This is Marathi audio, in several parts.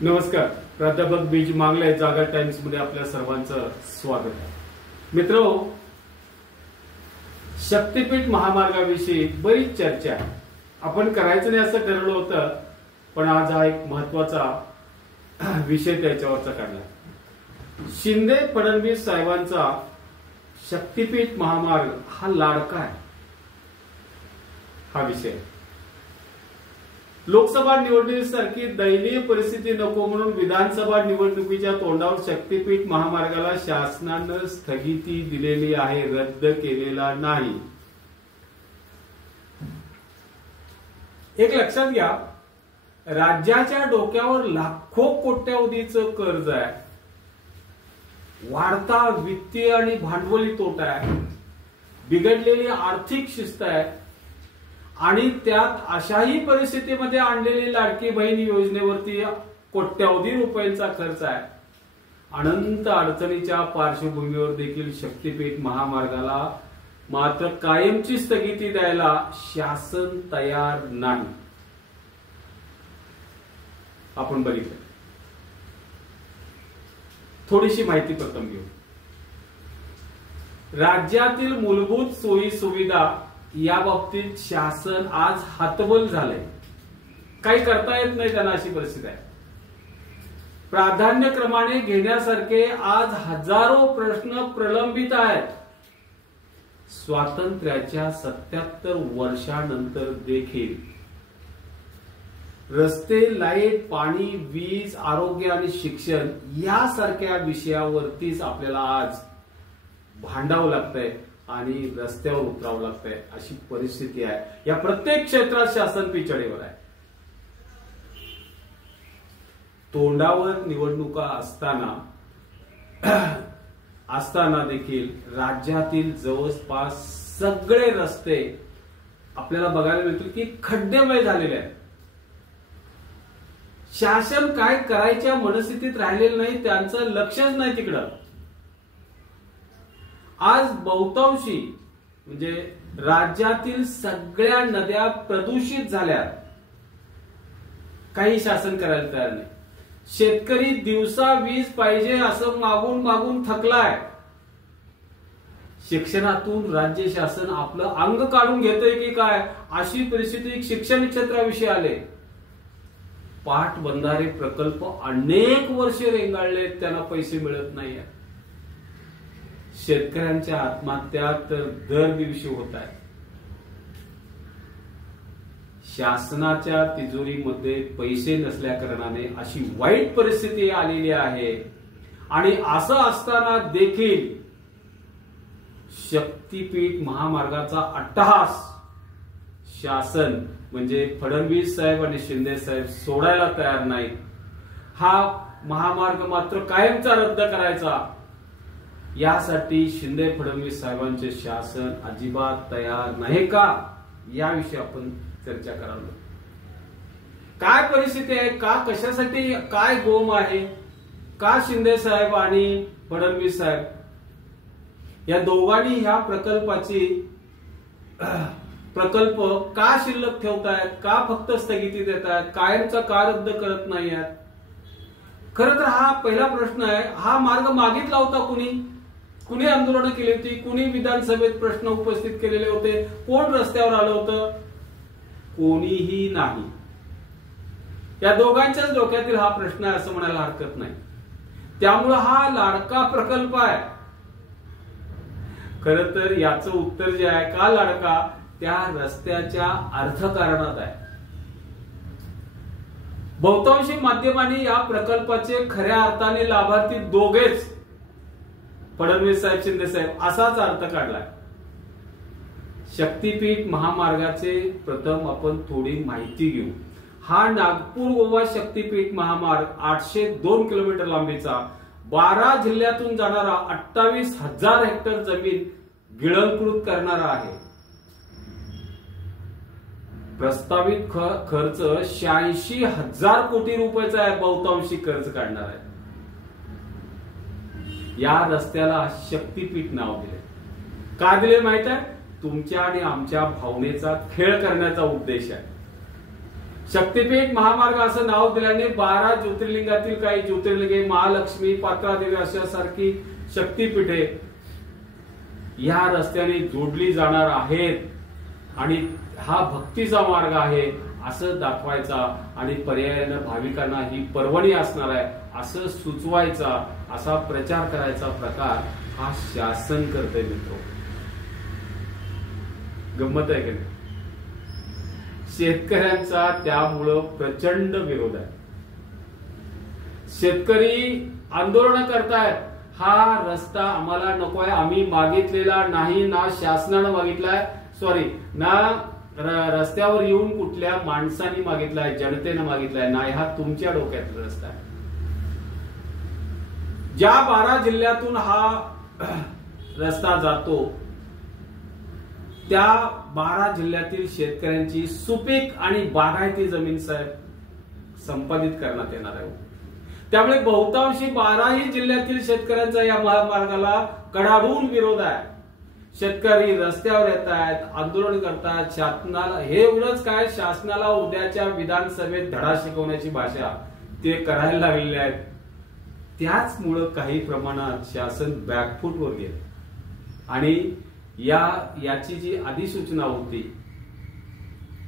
नमस्कार. प्राध्यापक बीज मांगले, जागा टाइम्स मध्ये आपल्या सर्वांचं स्वागत आहे. मित्रांनो, शक्तीपीठ महामार्गाविषयी बरीच चर्चा आहे. आपण करायचं नाही असं ठरवलं होतं, पण आज हा एक महत्वाचा विषय त्याच्यावरचा काढला. शिंदे फडणवीस साहेबांचा शक्तीपीठ महामार्ग हा लाडका आहे, हा विषय. लोकसभा निवडणुकीसारखी दयनीय परिस्थिती नको म्हणून विधानसभा निवडणुकीच्या तोंडावर शक्तीपीठ महामार्गाला शासनानं स्थगिती दिलेली आहे, रद्द केलेला नाही. एक लक्षात घ्या, राज्याच्या डोक्यावर लाखो कोट्यावधीचं कर्ज आहे, वाढता वित्तीय आणि भांडवली तोटा आहे, बिघडलेली आर्थिक शिस्त आहे आणि त्यात अशाही परिस्थितीमध्ये आणलेली लाडकी बहीण योजनेवरती कोट्यावधी रुपयांचा खर्च आहे. अनंत अडचणीच्या पार्श्वभूमीवर देखील शक्तीपीठ महामार्गाला मात्र कायमची स्थगिती द्यायला शासन तयार नाही. आपण बघितलं. थोडीशी माहिती प्रथम घेऊ. राज्यातील मूलभूत सोयी सुविधा या बाबतीत शासन आज हतबल झालंय. काही करता येत नाही त्यांना, अशी परिस्थिती आहे. प्राधान्यक्रमाने घेण्यासारखे आज हजारो प्रश्न प्रलंबित आहेत. स्वातंत्र्याच्या 77 वर्षानंतर देखील रस्ते, लाईट, पाणी, वीज, आरोग्य आणि शिक्षण यासारख्या विषयावरतीच आपल्याला आज भांडावं लागतंय आणि रस्त्यावर उतरावं लागतंय, अशी परिस्थिती आहे. या प्रत्येक क्षेत्रात शासन पिछडेवर आहे. तोंडावर निवडणुका असताना देखील राज्यातील जवळपास सगळे रस्ते आपल्याला बघायला मिळतील की खड्डेमय झालेले आहेत. शासन काय करायच्या मनस्थितीत राहिलेलं नाही, त्यांचं लक्षच नाही तिकडं. आज बहुतांशी म्हणजे राज्यातील सगळ्या नद्या प्रदूषित झाल्या, काही शासन करायला तयार नाही. शेतकरी दिवसा वीज पाहिजे असं मागून मागून थकलाय. शिक्षणातून राज्य शासन आपलं अंग काढून घेतंय की काय, अशी परिस्थिती शिक्षण क्षेत्राविषयी आले. पाटबंधारे प्रकल्प अनेक वर्षे रेंगाळले, त्यांना पैसे मिळत नाहीये. शेतकऱ्यांच्या आत्महत्या तर दर दिवशी होत आहेत. शासनाच्या तिजोरीमध्ये पैसे नसल्या कारणाने अशी वाईट परिस्थिती आलेली आहे. आणि असं असताना देखील शक्तीपीठ महामार्गाचा अट्टहास शासन म्हणजे फडणवीस साहेब आणि शिंदे साहेब सोडायला तयार नाहीत. हा महामार्ग मात्र कायमचा रद्द करायचा, यासाठी शिंदे फडणवीस साहेबांचे शासन अजिबात तयार नाही का, याविषयी आपण चर्चा करावी. काय परिस्थिती आहे, का कशासाठी, काय गोम आहे, का शिंदे साहेब आणि फडणवीस साहेब या दोघांनी ह्या प्रकल्प का शिल्लक ठेवतायत, का फक्त स्थगिती देतायत, कायमचा का रद्द करत नाही आहेत. खरं तर हा पहिला प्रश्न आहे. हा मार्ग मागितला होता कुणी आंदोलनं केली होती, कुणी विधानसभेत प्रश्न उपस्थित केलेले होते, कोण रस्त्यावर आलं होतं, कोणीही नाही. या दोघांच्याच डोक्यातील हा प्रश्न आहे असं म्हणायला हरकत नाही. त्यामुळे हा लाडका प्रकल्प आहे. खरं तर याचं उत्तर जे आहे, का लाडका, त्या रस्त्याच्या अर्थकारणात आहे. बहुतांशी माध्यमांनी या प्रकल्पाचे खऱ्या अर्थाने लाभार्थी दोघेच, फडणवीस साहेब, शिंदे साहेब, असाच अर्थ काढलाय. शक्तीपीठ महामार्गाचे प्रथम आपण थोडी माहिती घेऊ. हा नागपूर गोवा शक्तीपीठ महामार्ग 802 किलोमीटर लांबीचा 12 जिल्ह्यातून जाणारा 28,000 हेक्टर जमीन गिळंकृत करणारा आहे. प्रस्तावित खर्च 86,000 कोटी रुपयाचा आहे. बहुतांशी खर्च काढणार आहे. या रस्त्याला शक्तीपीठ नाव दिले. का दिले माहित आहे? तुमच्या आणि आमच्या भावनेचा खेळ करण्याचा उद्देश आहे. शक्तीपीठ महामार्ग असं नाव दिल्याने 12 ज्योतिर्लिंगातील काही ज्योतिर्लिंगे, महालक्ष्मी, पात्रादेवी अशासारखी शक्तीपीठे या रस्त्याने जोडली जाणार आहेत आणि हा भक्तीचा मार्ग आहे असं दाखवायचा आणि पर्यायानं भाविकांना ही पर्वणी असणार आहे असं सुचवायचा, असा प्रचार करायचा प्रकार हा शासन करतंय मित्र. गंमत आहे की नाही? शेतकऱ्यांचा त्यामुळं प्रचंड विरोध आहे. शेतकरी आंदोलन करतायत, हा रस्ता आम्हाला नकोय, आम्ही मागितलेला नाही, ना शासनानं मागितलाय, सॉरी ना रस्त्यावर येऊन कुठल्या माणसांनी मागितलाय, जनतेनं मागितलाय नाही, हा तुमच्या डोक्यातला रस्ता आहे. ज्या 12 जिल्ह्यातून हा रस्ता जातो त्या 12 जिल्ह्यातील शेतकऱ्यांची सुपीक आणि बागायती जमीन साहेब संपादित करण्यात येणार आहे. त्यामुळे बहुतांशी 12ही जिल्ह्यातील शेतकऱ्यांचा या महामार्गाला कडाडून विरोध आहे. शेतकरी रस्त्यावर येत आहेत, आंदोलन करतात. शासनाला हे एवढंच काय, शासनाला उद्याच्या विधानसभेत धडा शिकवण्याची भाषा ते करायला लागलेले आहेत. त्याचमुळं काही प्रमाणात शासन बॅकफूटवर गेले आणि याची जी अधिसूचना होती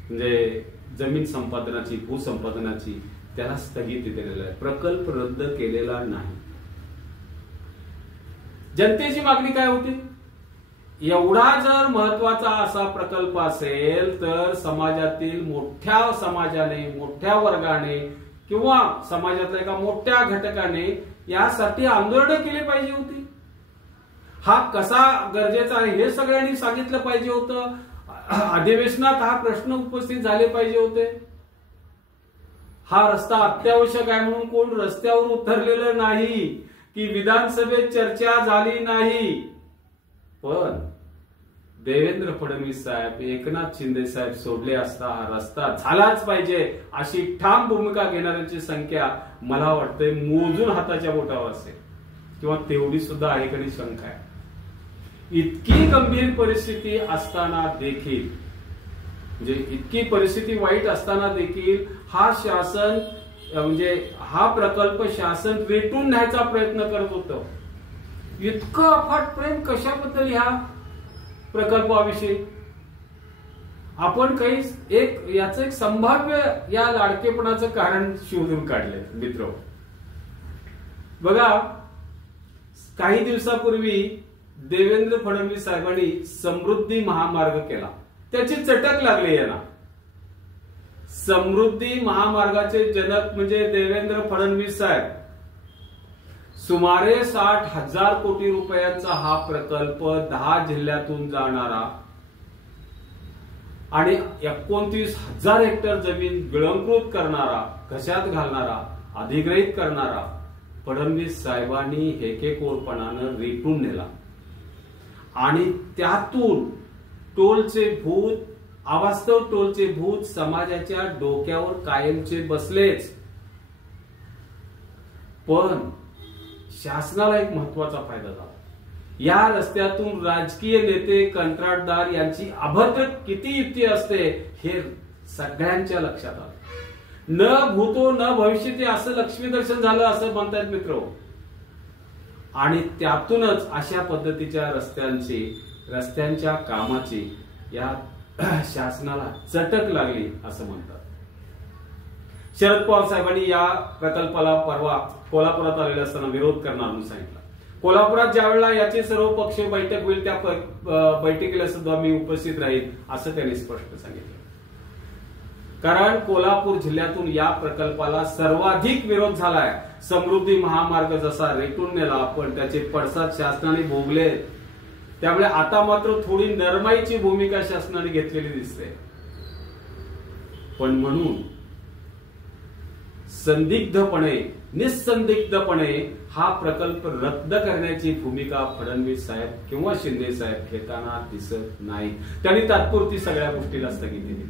म्हणजे जमीन संपादनाची, भूसंपादनाची, त्याला स्थगिती दिलेली आहे. प्रकल्प रद्द केलेला नाही. जनतेची मागणी काय होती? एवढा जर महत्वाचा असा प्रकल्प असेल तर समाजातील मोठ्या समाजाने, मोठ्या वर्गाने किंवा समाजातल्या एका मोठ्या घटकाने यासाठी आंदोलन केली पाहिजे होती. हा कसा गरजेचा आहे हे सगळ्यांनी सांगितलं पाहिजे होतं. अधिवेशनात हा प्रश्न उपस्थित झाले पाहिजे होते. हा रस्ता अत्यावश्यक आहे म्हणून कोण रस्त्यावर उतरलेलं नाही की विधानसभेत चर्चा झाली नाही. पण देवेंद्र फडणवीस साहेब, एकनाथ शिंदे साहेब सोडले असता हा रस्ता झालाच पाहिजे अशी ठाम भूमिका घेणाऱ्यांची संख्या मला वाटतंय मोजून हाताच्या बोटावर असेल किंवा तेवढी सुद्धा आहे कधी शंका आहे. इतकी गंभीर परिस्थिती असताना देखील, म्हणजे इतकी परिस्थिती वाईट असताना देखील हा शासन म्हणजे हा प्रकल्प शासन रेटून न्यायचा प्रयत्न करत होतं. इतकं अफाट प्रेम कशाबद्दल ह्या प्रकल्पाविषयी? आपण काही याचं एक संभाव्य या लाडकेपणाचं कारण शोधून काढले मित्र. बघा, काही दिवसापूर्वी देवेंद्र फडणवीस साहेबांनी समृद्धी महामार्ग केला. त्याची चटक लागली यांना. समृद्धी महामार्गाचे जनक म्हणजे देवेंद्र फडणवीस साहेब. सुमारे 60,000 कोटी रुपयांचा हा प्रकल्प 10 जिल्ह्यातून जाणारा आणि 29,000 हेक्टर जमीन गिळंकृत करणारा, घशात घालणारा, अधिग्रहित करणारा फडणवीस साहेबांनी हेकेखोरपणानं रेटून नेला आणि त्यातून टोलचे भूत, अवास्तव टोलचे भूत समाजाच्या डोक्यावर कायमचे बसलेच. पण शासनाला एक महत्वाचा फायदा झाला. या रस्त्यातून राजकीय नेते, कंत्राटदार यांची अभद्र किती युक्ती असते हे सगळ्यांच्या लक्षात आलं. न भूतो न भविष्यती असं लक्ष्मी दर्शन झालं असं म्हणतात मित्र. आणि त्यातूनच अशा पद्धतीच्या रस्त्यांच्या कामाची या शासनाला चटक लागली असं म्हणतात. शरद पवार साहेबांनी या प्रकल्पाला परवा कोल्हापुरात आलेले असताना विरोध करणार म्हणून सांगितलं. कोल्हापुरात ज्या वेळेला याची सर्व पक्ष बैठक होईल त्या बैठकीला सुद्धा मी उपस्थित राहील असं त्यांनी स्पष्ट सांगितलं. कारण कोल्हापूर जिल्ह्यातून या प्रकल्पाला सर्वाधिक विरोध झालाय. समृद्धी महामार्ग जसा रेटून नेला पण त्याचे पडसाद शासनाने भोगले. त्यामुळे आता मात्र थोडी नरमाईची भूमिका शासनाने घेतलेली दिसते. पण म्हणून निसंदिग्धपणे हा प्रकल्प रद्द करण्याची भूमिका फडणवीस साहेब किंवा शिंदे साहेब घेताना दिसत नाही. त्यांनी तात्पुरती सगळ्या गोष्टीला स्थगिती दिली.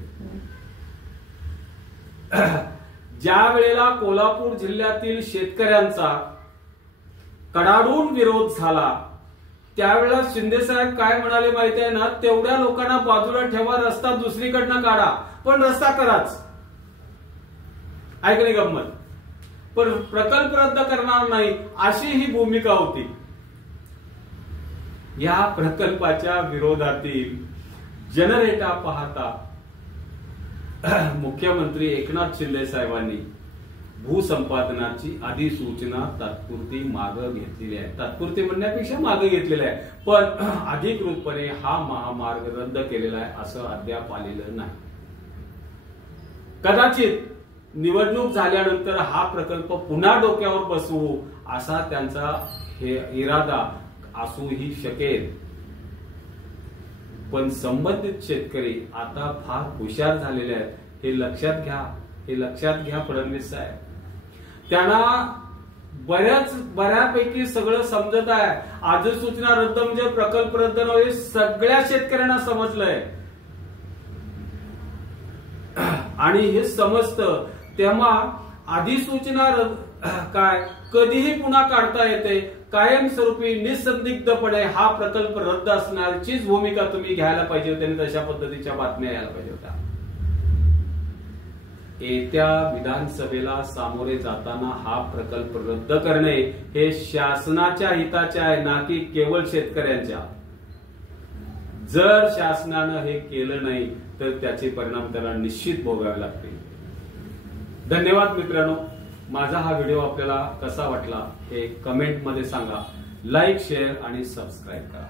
ज्या वेळेला कोल्हापूर जिल्ह्यातील शेतकऱ्यांचा कडाडून विरोध झाला त्यावेळेला शिंदे साहेब काय म्हणाले माहिती आहे ना, तेवढ्या लोकांना बाजूला ठेवा, रस्ता दुसरीकडनं काढा पण रस्ता कराच. ऐकणे गंमत, पण प्रकल्प रद्द करणार नाही अशी ही भूमिका होती. या प्रकल्पाच्या विरोधातील जनरेटा पाहता मुख्यमंत्री एकनाथ शिंदे साहेबांनी भूसंपादनाची अधिसूचना तात्पुरती मागे घेतलेली आहे. तात्पुरती म्हणण्यापेक्षा मागे घेतलेली आहे, पण अधिकृतपणे हा महामार्ग रद्द केलेला आहे असं अद्याप आलेलं नाही. कदाचित निवडणूक झाल्यानंतर हा प्रकल्प पुन्हा डोक्यावर बसवू असा त्यांचा हे इरादा असूही शकेल. पण संबंधित शेतकरी आता फार हुशार झालेले आहेत, हे लक्षात घ्या फडणवीस साहेब. त्यांना बऱ्यापैकी सगळं समजत आहे. अधिसूचना रद्द म्हणजे प्रकल्प रद्द नव्हे, सगळ्या शेतकऱ्यांना समजलंय आणि हे समजतं. तेव्हा अधिसूचना काय कधीही पुन्हा काढता येते. कायमस्वरूपी निसंदिग्धपणे हा प्रकल्प रद्द असण्याचीच भूमिका तुम्ही घ्यायला पाहिजे होती आणि तशा पद्धतीच्या बातम्या यायला पाहिजे होत्या. येत्या विधानसभेला सामोरे जाताना हा प्रकल्प रद्द करणे हे शासनाच्या हिताचे आहे, ना की केवळ शेतकऱ्यांच्या. जर शासनानं हे केलं नाही तर त्याचे परिणाम त्याला निश्चित भोगावे लागतील. धन्यवाद मित्रांनो. माझा हा व्हिडिओ आपल्याला कसा वाटला हे कमेंट मध्ये सांगा. लाईक, शेअर आणि सबस्क्राईब करा.